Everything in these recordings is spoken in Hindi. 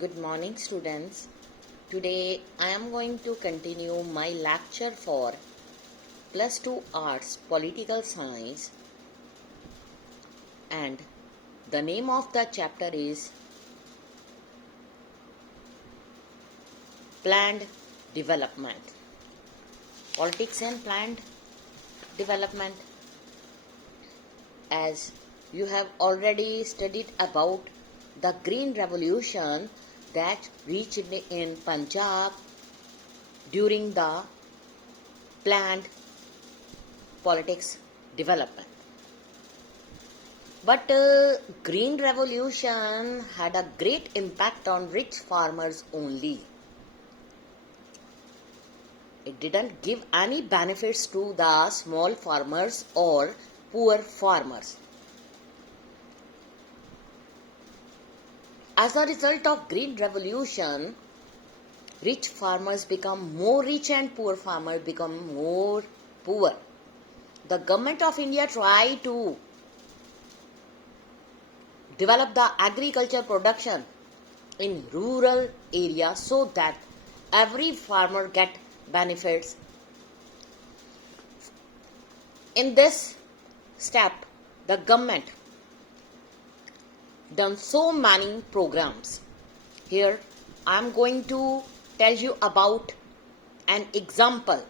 Good morning, students. Today I am going to continue my lecture for Plus 2 Arts Political Science, and the name of the chapter is Planned Development. Politics and Planned Development. As you have already studied about the Green Revolution that reached in Punjab during the planned politics development. But Green Revolution had a great impact on rich farmers only. It didn't give any benefits to the small farmers or poor farmers. As a result of Green Revolution, rich farmers become more rich and poor farmers become more poor. The government of India tried to develop the agriculture production in rural areas so that every farmer get benefits. In this step, the government done so many programs. Here I am going to tell you about an example.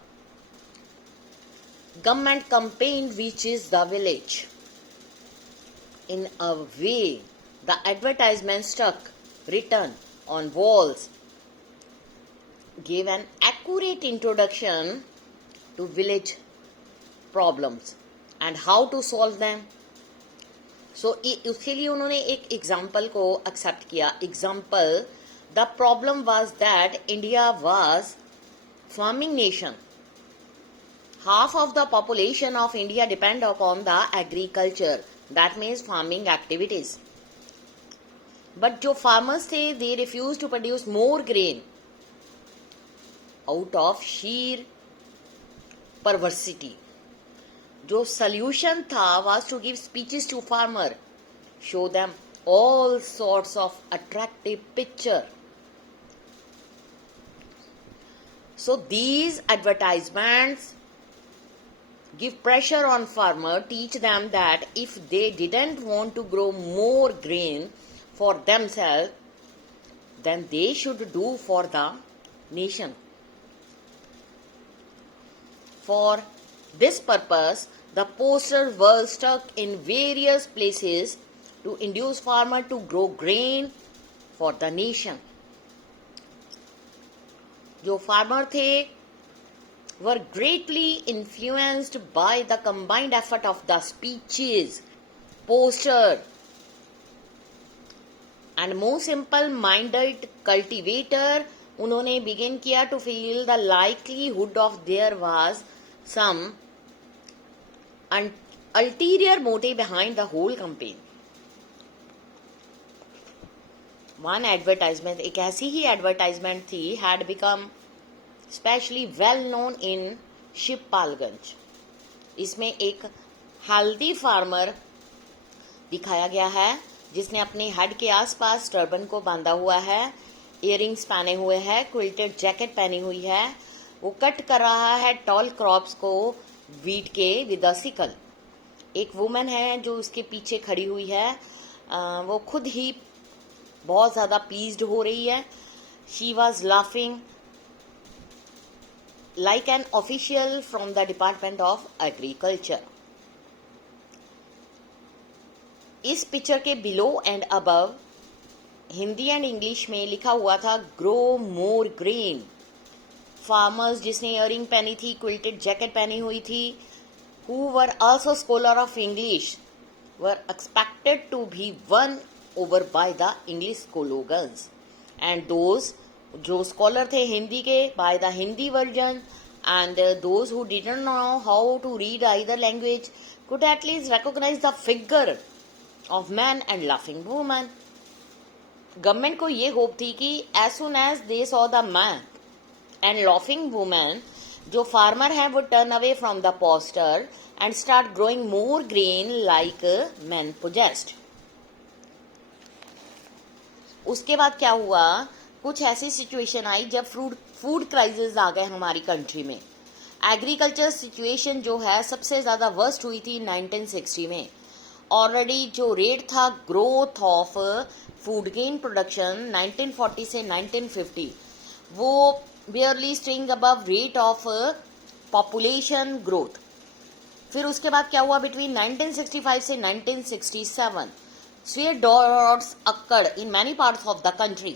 Government campaign reaches the village. In a way, the advertisement stuck written on walls gave an accurate introduction to village problems and how to solve them. So उसके लिए उन्होंने एक एग्जाम्पल को एक्सेप्ट किया. Example, the problem was that India was farming nation. Half of the population of India depend upon the agriculture, that means farming activities. But जो farmers थे, they refused to produce more grain out of sheer perversity. जो solution था was to give speeches to farmer, show them all sorts of attractive picture. So these advertisements give pressure on farmer, teach them that if they didn't want to grow more grain for themselves, then they should do for the nation. For this purpose, the posters were stuck in various places to induce farmer to grow grain for the nation. जो farmer थे were greatly influenced by the combined effort of the speeches, poster, and more simple-minded cultivator. उन्होंने begin किया to feel the likelihood of there was some ulterior motive behind the whole campaign. One advertisement, एक ऐसी ही advertisement थी, had become especially well known in Shivpalganj. इसमें एक हेल्दी फार्मर दिखाया गया है जिसने अपने हेड के आसपास टर्बन को बांधा हुआ है, इयररिंग्स पहने हुए है, क्विल्टेड जैकेट पहनी हुई है. वो कट कर रहा है टॉल क्रॉप्स को वीट के विद अ सिकल. एक वुमन है जो उसके पीछे खड़ी हुई है. वो खुद ही बहुत ज़्यादा प्लीज्ड हो रही है. She was laughing like an official from the Department of Agriculture. इस पिक्चर के below and above Hindi and English में लिखा हुआ था ग्रो मोर ग्रेन. फार्मर्स जिसने इयरिंग पहनी थी, क्विल्टेड जैकेट पहनी हुई थी, who were also scholar of English, were expected to be won over by the English slogans, and those जो स्कॉलर थे हिंदी के by the Hindi version, and those who didn't know how to read either language could at least recognise the figure of man and laughing woman. Government को ये होप थी कि as soon as they saw the man and laughing woman, जो फार्मर हैं वो turn away from the poster and start growing more grain like man possessed. उसके बाद क्या हुआ, कुछ ऐसी सिचुएशन आई जब फूड क्राइसिस आ गए हमारी कंट्री में। एग्रीकल्चर सिचुएशन जो है सबसे ज़्यादा वर्स्ट हुई थी 1960 में। ऑलरेडी जो रेट था growth of food gain production 1940 से 1950, वो barely string above rate of population growth. फिर उसके बाद क्या हुआ, बिटवीन 1965 से 1967 severe droughts occurred in many parts of the country.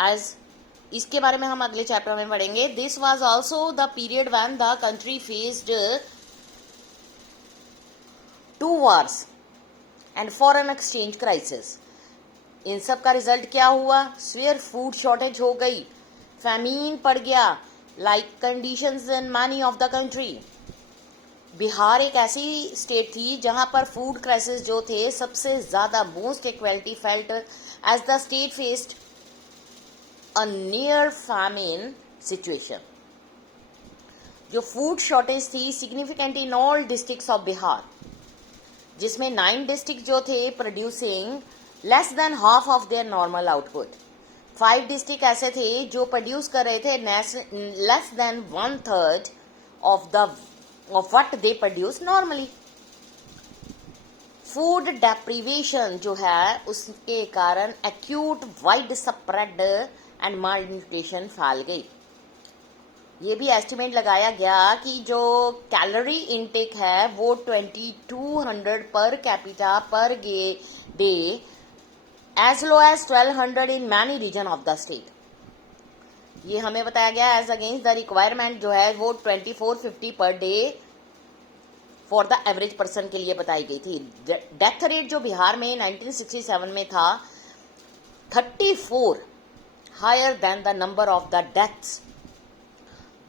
As इसके बारे में हम अगले चैप्टर में पढ़ेंगे। This was also the period when the country faced 2 wars and foreign exchange crisis. इन सब का रिजल्ट क्या हुआ, सीवियर फूड शॉर्टेज हो गई, फैमीन पड़ गया, like conditions in many of the country. Bihar एक ऐसी स्टेट थी जहां पर फूड क्राइसिस जो थे सबसे ज्यादा most equality felt as the state faced a near famine situation. जो फूड शॉर्टेज थी significant in all districts of Bihar, जिसमें 9 डिस्ट्रिक्ट जो थे producing less than half of their normal output. 5 district ऐसे थे जो प्रोड्यूस कर रहे थे less than 1/3 of what they produce normally. Food deprivation जो है उसके कारण acute widespread and malnutrition फैल गई। ये भी एस्टिमेट लगाया गया कि जो कैलोरी इनटेक है वो 2200 per capita per day as low as 1200 in many region of the state. ये हमें बताया गया एज अगेंस्ट द रिक्वायरमेंट जो है वो 2450 per day for the average person के लिए बताई गई थी। डेथ रेट जो बिहार में 1967 में था 34 higher than the number of the deaths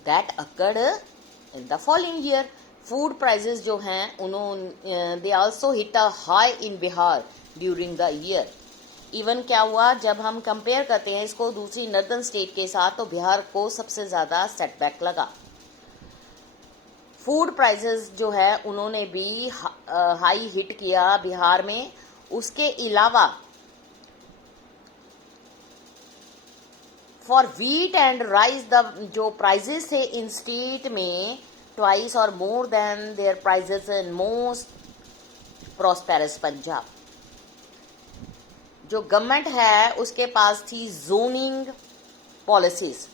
that occurred in the following year. Food prices जो हैं उन्होंने they also hit a high in Bihar during the year. Even क्या हुआ, जब हम कंपेयर करते हैं इसको दूसरी नॉर्दर्न स्टेट के साथ तो बिहार को सबसे ज़्यादा सेटबैक लगा। फूड प्राइसेस जो है उन्होंने भी हाई हिट किया बिहार में। उसके अलावा for wheat and rice the जो प्राइसेस थे इन स्टेट में ट्वाइस और more than their prices in most prosperous Punjab. जो गवर्नमेंट है उसके पास थी जोनिंग पॉलिसीज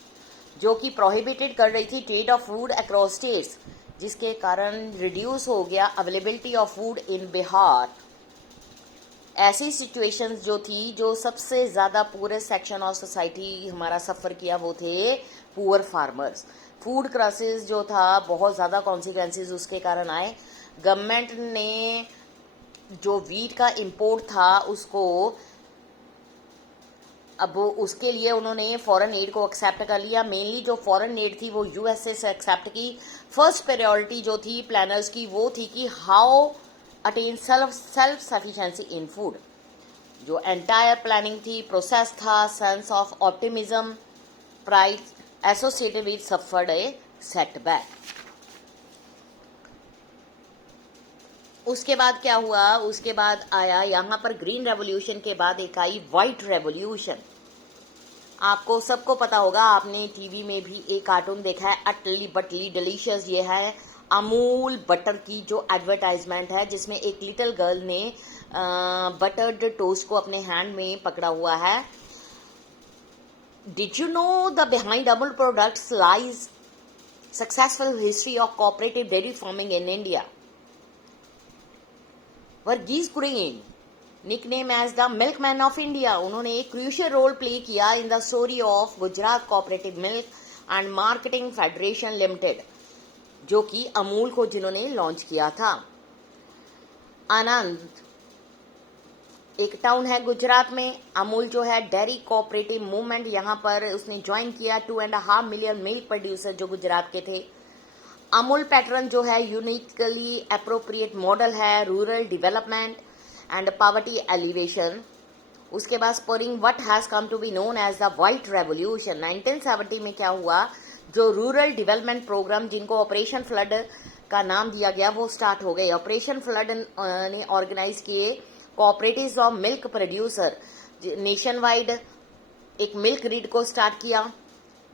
जो कि प्रोहिबिटेड कर रही थी trade off food across states, जिसके कारण रिड्यूस हो गया availability of food in Bihar. ऐसी सिचुएशंस जो थी, जो सबसे ज़्यादा पूरे सेक्शन ऑफ सोसाइटी हमारा सफ़र किया वो थे पुअर फार्मर्स। फूड क्राइसिस जो था बहुत ज़्यादा कॉन्सिक्वेंसेस उसके कारण आए। गवर्नमेंट ने जो वीट का इंपोर्ट था उसको अब उसके लिए उन्होंने फॉरेन एड को एक्सेप्ट कर लिया। मेनली जो फॉरेन एड थी वो यूएसए से एक्सेप्ट की। फर्स्ट प्रायोरिटी जो थी प्लानर्स की वो थी कि how attain self sufficiency in food. जो एंटायर प्लानिंग थी, प्रोसेस था, sense of optimism, pride associated with suffered A setback. उसके बाद क्या हुआ, उसके बाद आया यहाँ पर ग्रीन रेवोल्यूशन के बाद एक आई व्हाइट रेवोल्यूशन। आपको सबको पता होगा, आपने टीवी में भी एक कार्टून देखा है अटली बटली डिलीशियस। ये है अमूल बटर की जो एडवर्टाइजमेंट है जिसमें एक लिटिल गर्ल ने बटर्ड टोस्ट को अपने हैंड में पकड़ा हुआ है। Did you know the behind Amul products lies successful history of cooperative dairy farming in India. Verghese Kurien, nickname as the milkman of India, उन्होंने एक क्रूशियल रोल प्ले किया in the story of Gujarat cooperative milk and marketing federation limited, जो कि अमूल को जिन्होंने लॉन्च किया था। आनंद एक टाउन है गुजरात में। अमूल जो है डेयरी कोऑपरेटिव मूवमेंट, यहाँ पर उसने ज्वाइन किया। 2.5 मिलियन मिल्क प्रोड्यूसर जो गुजरात के थे। अमूल पैटर्न जो है यूनिकली अप्रोप्रिएट मॉडल है rural development and poverty alleviation. उसके बाद spurring what has come to be known as the white revolution. 1970 में क्या हुआ, जो रूरल डेवलपमेंट प्रोग्राम जिनको ऑपरेशन फ्लड का नाम दिया गया वो स्टार्ट हो गए। ऑपरेशन फ्लड ने ऑर्गेनाइज किए cooperatives of milk producer, nationwide एक मिल्क ग्रिड को स्टार्ट किया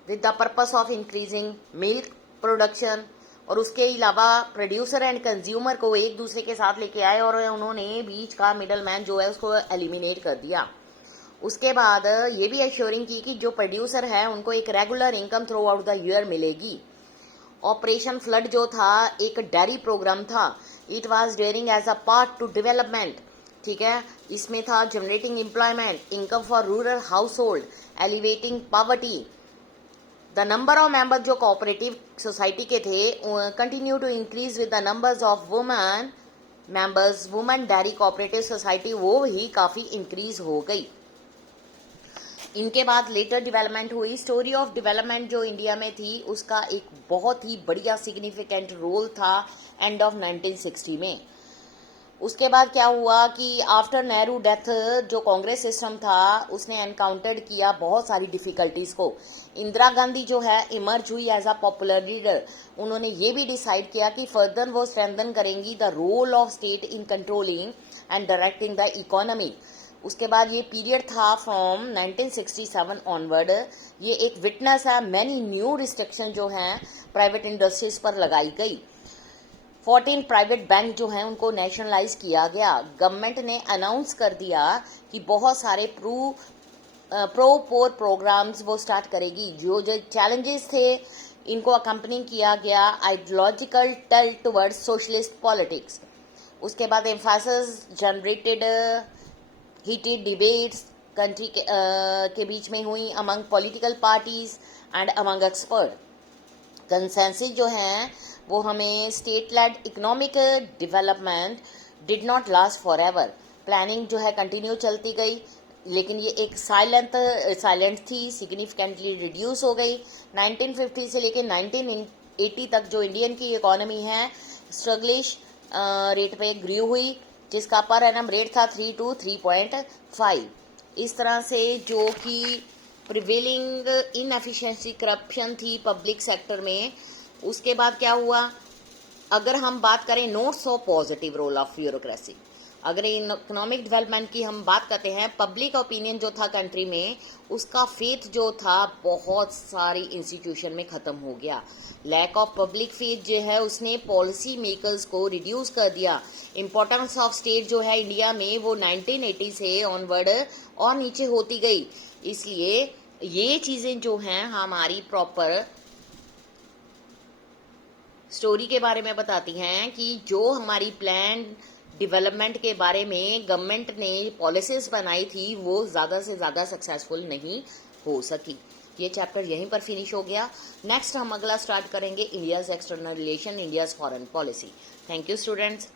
with the purpose of increasing milk production, और उसके अलावा प्रोड्यूसर एंड कंज्यूमर को एक दूसरे के साथ लेके आए और उन्होंने बीच का मिडल मैन जो है उसको एलिमिनेट कर दिया। उसके बाद ये भी एश्योरिंग की कि जो प्रोड्यूसर है उनको एक regular income throughout the year मिलेगी। ऑपरेशन फ्लड जो था एक डेयरी प्रोग्राम था, it was dairying as a part to development, ठीक है। इसमें था generating employment, income for rural household, alleviating poverty. The number of member जो कोऑपरेटिव सोसाइटी के थे continue to increase with the numbers of women members. Women dairy cooperative society वो ही काफी इंक्रीज हो गई। इनके बाद लेटर डेवलपमेंट हुई। स्टोरी ऑफ डेवलपमेंट जो इंडिया में थी उसका एक बहुत ही बढ़िया सिग्निफिकेंट रोल था एंड ऑफ 1960 में। उसके बाद क्या हुआ कि आफ्टर नेहरू डेथ जो कांग्रेस सिस्टम था उसने एनकाउंटर्ड किया बहुत सारी डिफिकल्टीज को। इंदिरा गांधी जो है इमर्ज हुई एज अ पॉपुलर लीडर। उन्होंने ये भी डिसाइड किया कि फर्दर वो स्ट्रेंथन करेंगी the role of state in controlling and directing the economy. उसके बाद ये पीरियड था फ्रॉम 1967 ऑनवर्ड। ये एक विटनेस है मैनी न्यू रिस्ट्रिक्शन जो हैं प्राइवेट इंडस्ट्रीज पर लगाई गई। 14 प्राइवेट बैंक जो हैं उनको नेशनलाइज किया गया। गवर्नमेंट ने अनाउंस कर दिया कि बहुत सारे प्रो पोर प्रोग्राम्स वो स्टार्ट करेगी। जो जो चैलेंजेस थे इनको अकम्पनी किया गया ideological tilt towards socialist politics. उसके बाद emphasis generated heated debates country के बीच में हुई among political parties and among expert. Consensus जो हैं वो हमें state lead economic development did not last for ever. Planning जो है कंटिन्यू चलती गई, लेकिन ये एक साइलेंट थी, सिग्निफिकेंटली रिड्यूस हो गई। 1950 से लेकर 1980 तक जो इंडियन की इकोनॉमी है स्ट्रगलिश रेट पे ग्रू हुई, जिसका पर एनम रेट था 3 to 3.5। इस तरह से जो कि प्रिवेलिंग इनएफिशिएंसी करप्शन थी पब्लिक सेक्टर में। उसके बाद क्या हुआ, अगर हम बात करें notes of positive role of bureaucracy, अगर इकोनॉमिक डेवलपमेंट की हम बात करते हैं, पब्लिक ओपिनियन जो था कंट्री में उसका फेथ जो था बहुत सारी इंस्टीट्यूशन में खत्म हो गया। लैक ऑफ पब्लिक फेथ जो है उसने पॉलिसी मेकर्स को रिड्यूस कर दिया। इम्पोर्टेंस ऑफ स्टेट जो है इंडिया में वो 1980 से ऑनवर्ड और नीचे होती गई। इसलिए ये चीजें जो हैं हमारी प्रॉपर स्टोरी के बारे में बताती हैं कि जो हमारी प्लान डेवलपमेंट के बारे में गवर्नमेंट ने पॉलिसीज बनाई थी वो ज़्यादा से ज़्यादा सक्सेसफुल नहीं हो सकी। ये चैप्टर यहीं पर फिनिश हो गया। नेक्स्ट हम अगला स्टार्ट करेंगे India's external relation, India's foreign policy. Thank you students.